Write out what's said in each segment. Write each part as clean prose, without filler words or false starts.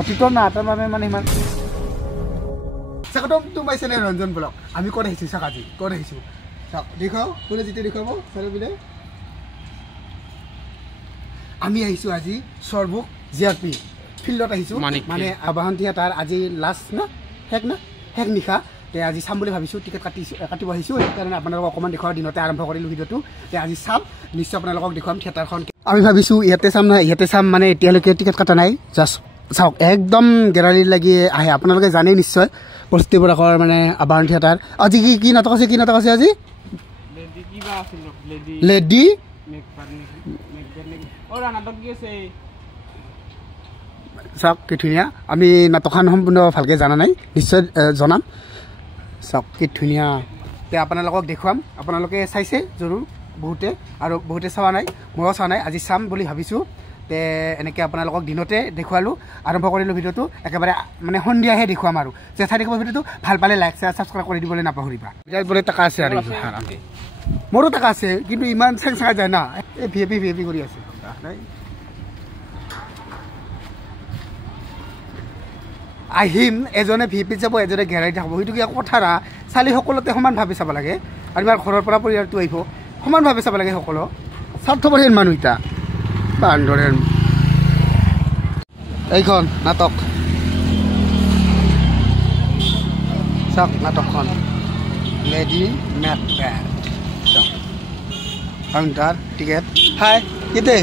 অতীতৰ না তাৰ বাবে মানে ইমান স্বাগতম to my channel Ranjan blog আমি ক'ত আহিছোঁ চাওক আজি ক'ত আহিছোঁ চাওক দেখাও কোনে যিটো দেখাব চাৰিবিলে আমি আহিছোঁ আজি সৰ্বুক জিআৰপি ফিল্ডত আহিছোঁ মানে আবাহন থিয়েটাৰ আজি লাষ্ট না শেষ নিশা তে আজি চাম বুলি ভাবিছোঁ টিকেট কাটিব আহিছোঁ সেইকাৰণে আপোনালোকক অকণমান দেখুৱাৰ দিনতে আৰম্ভ কৰিলোঁ ভিডিঅ'টো তে আজি চাম নিশ্চয় আপোনালোকক দেখুৱাম থিয়েটাৰখন আমি ভাবিছোঁ ইয়াতে চাম মানে এতিয়ালৈকে টিকেট কটা নাই জাষ্ট চাওক একদম গেলাৰীত লাগি আহে আপোনালোকে জানেই নিশ্চয় প্ৰস্তুতি বৰাকৰ মানে আবাহন থিয়েটাৰ আজি কি নাটক আছে আজি লেডি চাওক কি ধুনীয়া আমি নাটকখন সম্পূৰ্ণ ভালকৈ জানা নাই নিশ্চয় জনাম চাওক কি ধুনীয়া তে আপোনালোকক দেখুৱাম আপোনালোকে চাইছে জৰুৰ বহুতে আৰু বহুতে চোৱা নাই ময়ো চোৱা নাই আজি চাম বুলি ভাবিছোঁ তে এনেকৈ আপোনালোকক দিনতে দেখুৱালোঁ আৰম্ভ কৰিলোঁ ভিডিঅ'টো একেবাৰে মানে সন্ধিয়াহে দেখুৱাম আৰু যে চাই থাকিব ভিডিঅ'টো ভাল পালে লাইক শ্বেয়াৰ ছাবস্ক্ৰাইব কৰি দিবলৈ নাপাহৰিবা ইয়াত বোলে টকা আছে আৰু মোৰো টকা আছে কিন্তু ইমান চেং চেঙা যায় না এই ভিএপি কৰি আছে আহিম এজনে ভিএপিত যাব এজনে ঘেৰাই থাকিব সেইটো কি কথাৰা চালি সকলোতে সমানভাৱে চাব লাগে আৰু আমাৰ ঘৰৰ পৰা পৰিয়ালটো আহিব সমানভাৱে চাব লাগে সকলো স্বাৰ্থপৰহীন মানুহ এতিয়া বান্দৰে এইখন নাটক চাওক নাটকখন লেডি মেকবেথ চাওক কাউণ্টাৰ টিকেট হাই কেতে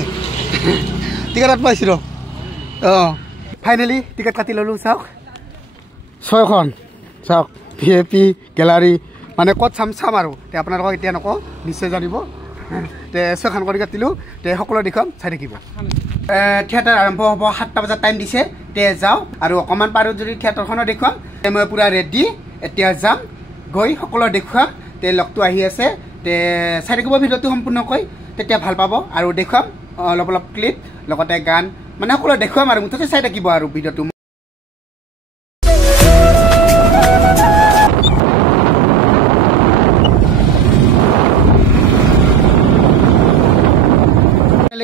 টিকেটত পাইছিলোঁ অঁ ফাইনেলি টিকেট কাটি ল'লোঁ চাওক 6খন চাওক ভিএপি গেলাৰী মানে ক'ত চাম আৰু তে আপোনালোকক এতিয়া নকওঁ নিশ্চয় জানিব তে 6খন কৰি কাটিলোঁ তে সকলো দেখুৱাম চাই থাকিব থিয়েটাৰ আৰম্ভ হ'ব 7টা বজাত টাইম দিছে তে যাওঁ আৰু অকণমান পাৰোঁ যদি থিয়েটাৰখনো দেখুৱাম তে মই পূৰা ৰেডি এতিয়া যাম গৈ সকলো দেখুৱাম তে লগটো আহি আছে তে চাই থাকিব ভিডিঅ'টো সম্পূৰ্ণকৈ তেতিয়া ভাল পাব আৰু দেখুৱাম অলপ ক্লিপ লগতে গান মানে সকলো দেখুৱাম আৰু মুঠতে চাই থাকিব আৰু ভিডিঅ'টো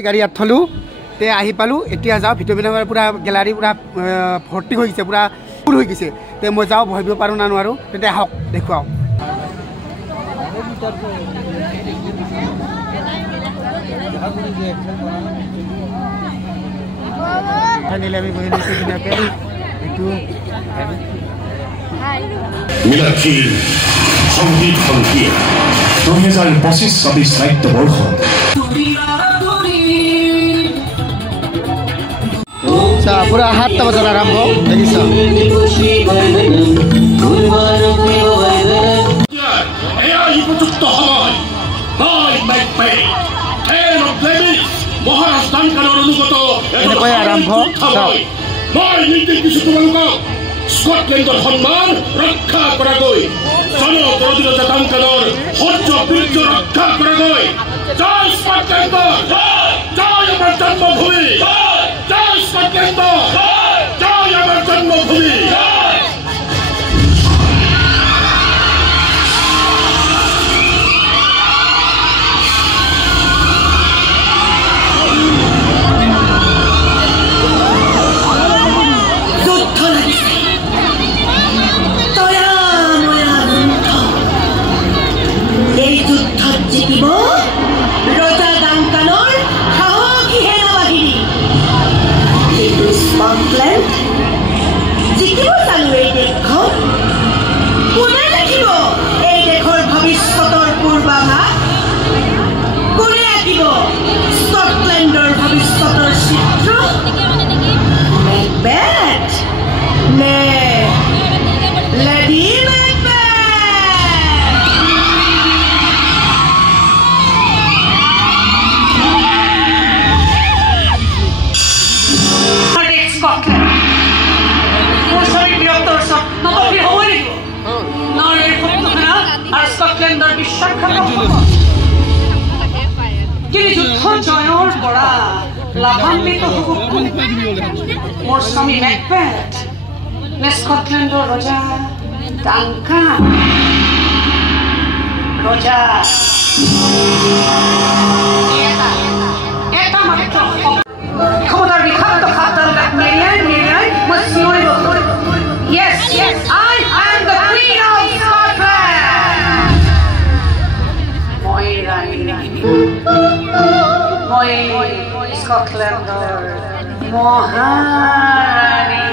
গাড়ী ইয়াত থলোঁ তে আহি পালোঁ এতিয়া যাওঁ ভিডিঅ'বিলাক পূৰা গেলাৰী পূৰা ভৰ্তি হৈ গৈছে পূৰা ফুল হৈ গৈছে তে মই যাওঁ বহিব পাৰোঁ না নোৱাৰোঁ তেতিয়া আহক দেখুৱাওঁ ফাইনেলি আমি বহি লৈছোঁ ধুনীয়াকৈ এইটো মিনাক্ষী সংগীত সন্ধিয়া 2025-26 নাট্যবৰ্ষত পুৰা 7টা বজাত আৰম্ভ দেখিছ এনেকৈ আৰম্ভ মই নিৰ্দেশ দিছোঁ তোমালোকক স্কটলেণ্ডৰ সন্মান ৰক্ষা কৰাকৈ জনপ্ৰতিৰোধ ডাংকানৰ সহ্য বীৰ্য ৰক্ষা কৰাকৈ জয় স্কটলেণ্ড জয় আমাৰ জন্মভূমি জয় স্কটলেণ্ড জয় আমাৰ জন্মভূমি স্কটলেণ্ডৰ ভৱিষ্যতৰ চিত্ৰ মেকবেথ নে লেডি স্কটলেণ্ডৰ বিশ্বাসঘাতক কিন্তু যুদ্ধ জয়ৰ পৰা লাভান্বিত হ'ব মোৰ স্বামী মেকবেথ নে স্কটলেণ্ডৰ ৰজা ডাংকান ৰজা এটা মাত্ৰ ক্ষমতাৰ বিষাক্ত খাদ্যবিলাক মেৰিয়াই মই মই স্কটলেণ্ডৰ মহাৰাণী।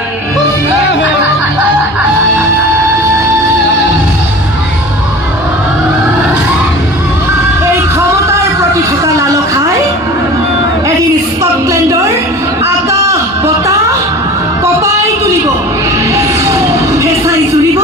এই ক্ষমতাৰ প্ৰতি থকা লালসাই এদিন স্কটলেণ্ডৰ আকাশ বতাহ কপাই তুলিব, হেঁচাই জুৰিব।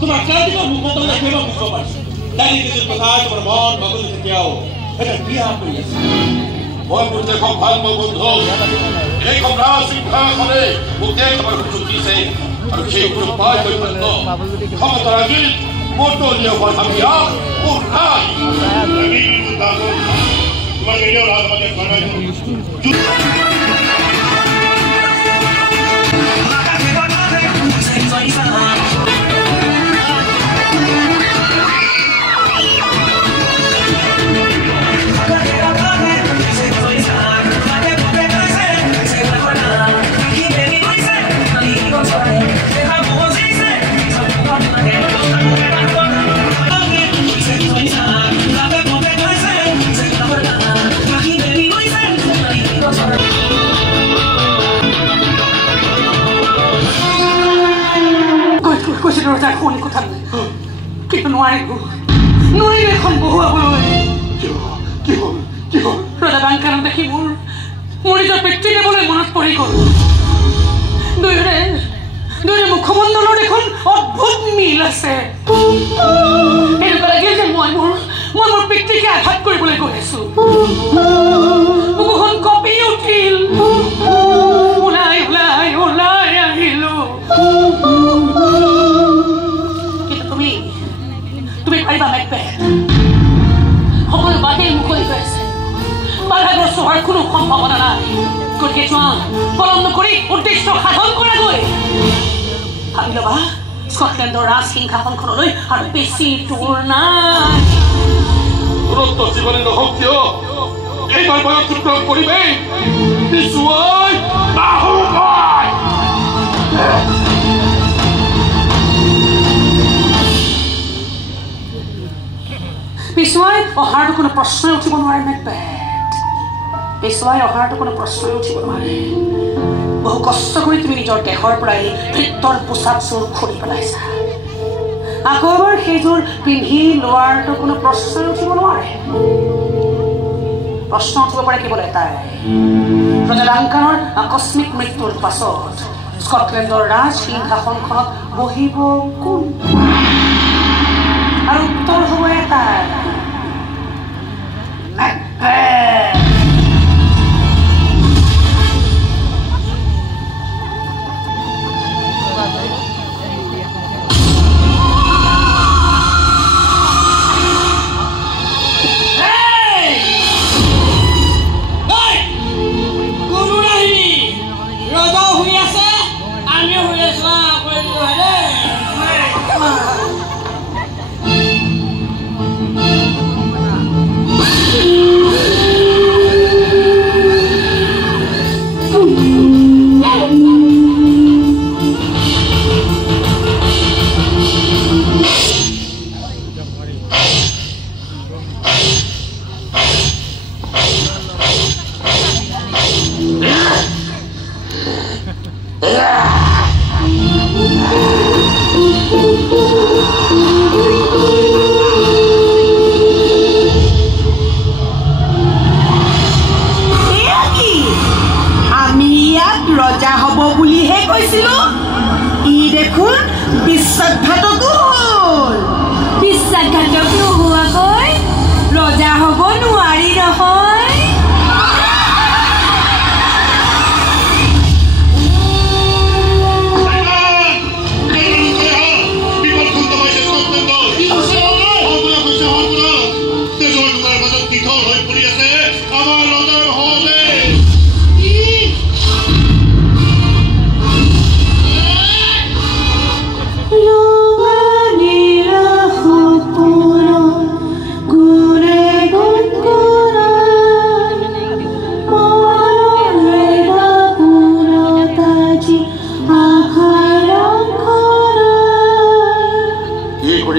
তোমাৰ চাৰিদিকে মুখত দেখে বুঝতে পাৰছি তাই নিজেৰ কোথায় তোমাৰ মন মগজ থেকেও এটা ক্ৰিয়া কৰিয়াছে। মই মোৰ দেখক ভাল মোৰ বন্ধু এই কমৰা শৃংখলাখনে মোকে তোমাৰ সুযোগ দিছে আৰু সেই সুযোগ পাই গৈ পৰ্যন্ত ক্ষমতাৰ আগি মোৰ দলীয় ভাবিয়া মোৰ নাই তোমাৰ ভিডিঅ' ৰাজমাতে ঘৰাই ৰজাৰ শুনি কথা কিন্তু নোৱাৰিলো এখন বহুৱাবলৈ। ৰজা ডাংকানক দেখি মোৰ নিজৰ পিতৃ দেৱলৈ মনত পৰি গ'ল। দুয়োৰে মুখমণ্ডলৰ দেখোন অদ্ভুত মিল আছে। এনেকুৱা লাগিল যে মই মোৰ পিতৃকে আঘাত কৰিবলৈ গৈ আছো। বুকুখন কঁপি উঠিল, ওলাই আহিলো। তুমি পাৰিবা মেকবেথ? সকলো বাতিল মুকলি হৈ আছে, বাধাগ্ৰস্ত হোৱাৰ কোনো সম্ভাৱনা নাই। গতিকে যোৱা, পলম নকৰি উদ্দেশ্য সাধন কৰাগৈ। ভাবি ল'বা স্কটলেণ্ডৰ ৰাজ সিংহাসনখনলৈ আৰু বেছি দূৰ নাই। তুৰন্ত জীৱনে নহওক কিয় এইবাৰ বয়স যোগদান কৰিবেই পিছুৱাই নাহোঁগৈ। পিছুৱাই অহাৰটো কোনো প্ৰশ্নই উঠিব নোৱাৰে মেকবেথ। পিছুৱাই অহাৰটো কোনো প্ৰশ্নই উঠিব নোৱাৰে। বহু কষ্ট কৰি তুমি নিজৰ দেহৰ পৰাই ভৃত্যৰ পোচাকযোৰ খুলি পেলাইছা। আকৌ এবাৰ সেইযোৰ পিন্ধি লোৱাৰটো কোনো প্ৰশ্নই উঠিব নোৱাৰে। প্ৰশ্ন উঠিব পাৰে কেৱল এটাই, ৰজা ডাংকানৰ আকস্মিক মৃত্যুৰ পাছত স্কটলেণ্ডৰ ৰাজ সিংহাসনখনত বহিব কোন? আৰু উত্তৰ হ'ব এটাই, মেকবেথ।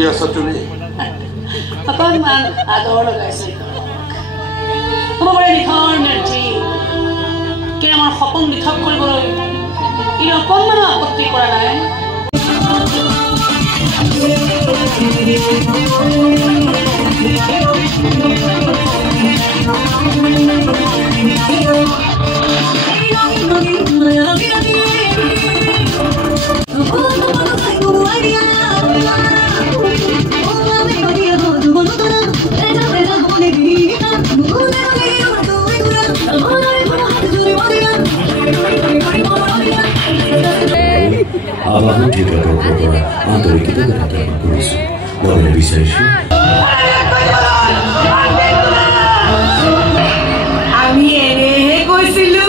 কৰি আছা তুমি অকণমান আদৰ লগাইছো হ'ব পাৰে নিথৰ নেৰ্জি কি আমাৰ সপোন দিঠক কৰিবলৈ ই অকণমানো আপত্তি কৰা নাই আবাহন থিয়েটাৰৰ পৰা আন্তৰিকতা জ্ঞাপন কৰিছো মই বিচাৰিছো আমি এনেহে কৈছিলো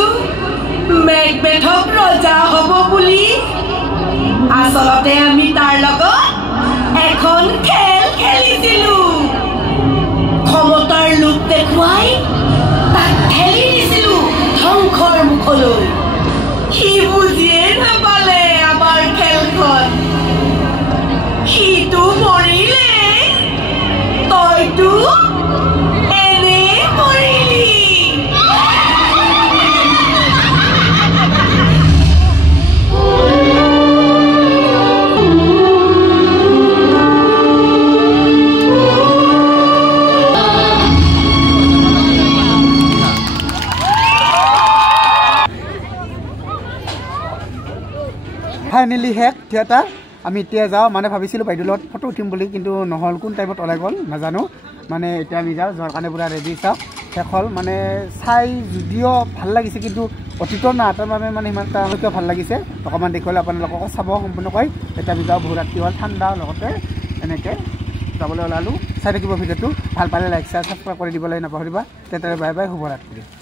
মেকবেথক ৰজা হ'ব বুলি আচলতে আমি তাৰ লগত এখন খেল খেলিছিলো ক্ষমতাৰ লোভ দেখুৱাই তাক ঠেলি দিছিলো ধ্বংসৰ মুখলৈ সি বুজিয়ে নাপালে আমাৰ খেলখন সিটো মৰিলে তইতো এনে মৰিলি ফাইনেলি শেষ থিয়েটাৰ আমি এতিয়া যাওঁ মানে ভাবিছিলোঁ বাইদেউৰ লগত ফটো উঠিম বুলি কিন্তু নহ'ল কোন টাইমত ওলাই গ'ল নাজানো মানে এতিয়া আমি যাওঁ যোৱাৰ কাৰণে পূৰা ৰেডি চাওক শেষ হ'ল মানে চাই যদিও ভাল লাগিছে কিন্তু অতীতৰ নাটৰ বাবে মানে ইমান তেওঁলোকেও ভাল লাগিছে অকণমান দেখুৱালে আপোনালোককো চাব সম্পূৰ্ণকৈ এতিয়া আমি যাওঁ বহু ৰাতি হ'ল ঠাণ্ডা লগতে এনেকৈ যাবলৈ ওলালোঁ চাই থাকিব ভিডিঅ'টো ভাল পালে লাইক শ্বেয়াৰ ছাবস্ক্ৰাইব কৰি দিবলৈ নাপাহৰিবা তেতিয়া বাই বাই শুভৰাত্ৰি